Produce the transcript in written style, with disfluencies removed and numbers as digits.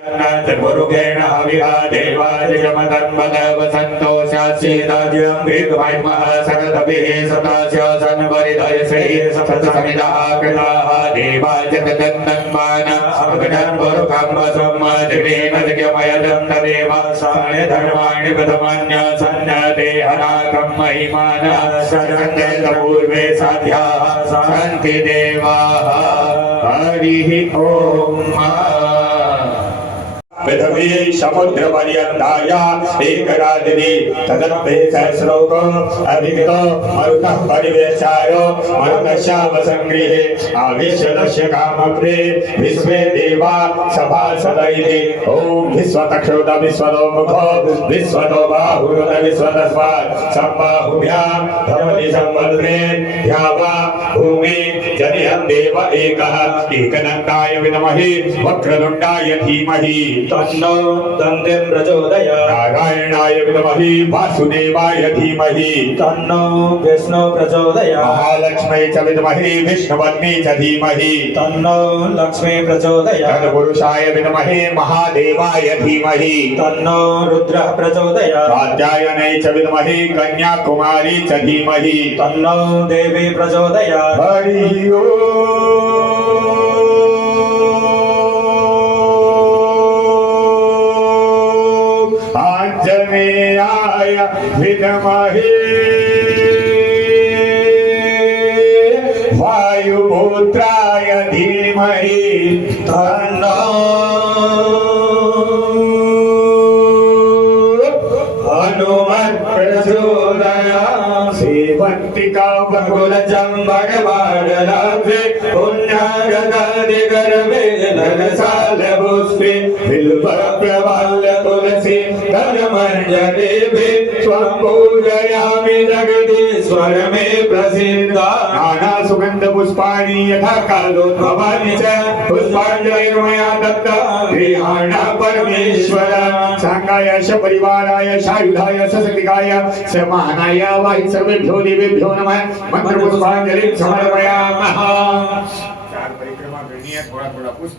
गुरुगेण हविहा देवादिगमधर्मदव सन्तोषास्येताद्यं वेदमहिमः सकलभिः सतास्य सन्वरिदयश्री सतसमिदाः कृताः देवाजगदन्तन्मान अग्नर्वरुकम्बसम्मदिवेन जगमयजं तदेव साय धर्माणि प्रथमान्य सन्नदेहनाकं महिमानः सरन्ते पूर्वे साध्याः सन्ति देवाः हरिः ॐ पृथ्वी समुद्र पर्यन्ताया एकरादिनी तदर्थे सहस्रोको अभिहितो मरुतः परिवेशाय मरुतश्यामसङ्गृहे आवेशदस्य कामप्रे विश्वे देवा सभासदैति ॐ विश्वतक्षोद विश्वतो मुखो विश्वतो बाहुरुद विश्वतस्मात् सम्बाहुभ्यां भवति सम्वत्रे ध्यावा भूमि जनिहं देव एकः एकदन्ताय विद्महे वक्रतुण्डाय धीमहि तन्नो दन्तं प्रचोदयात् नारायणाय विद्महे वासुदेवाय धीमहि तन्नो विष्णु प्रचोदयात् महालक्ष्मी च विद्महे विष्णुपत्नी च धीमहि तन्नो लक्ष्मी प्रचोदयात् तत्पुरुषाय विद्महे महादेवाय धीमहि तन्नो रुद्रः प्रचोदयात् कात्यायनै च विद्महे कन्याकुमारी च धीमहि तन्नो देवी प्रचोदयात् हरि आंजनेयाय विद्महे वायुपुत्राय धीमहि तन्नो हनुमत् प्रचोदयात् सेवन्तिका बकुलचम्बकवाडलाभे पुण्यगदादिगर्भे धनसालपुष्पे बिल्वप्रवाल्य तुलसी धनमञ्जलेभे त्वं पूजयामि जगदीश्वर मे प्रसीदा नाना सुगन्ध पुष्पाणि यथा कालोद्भवानि च पुष्पाञ्जलिर्मया दत्ता गृहाण परमेश्वर साङ्गाय परिवाराय सायुधाय सशक्तिकाय समानाय वाहि सर्वेभ्यो देवेभ्यो नमः मंत्र पुष्पांजलि समर्पयामः। चार परिक्रमा करनी है, थोड़ा थोड़ा पुष्प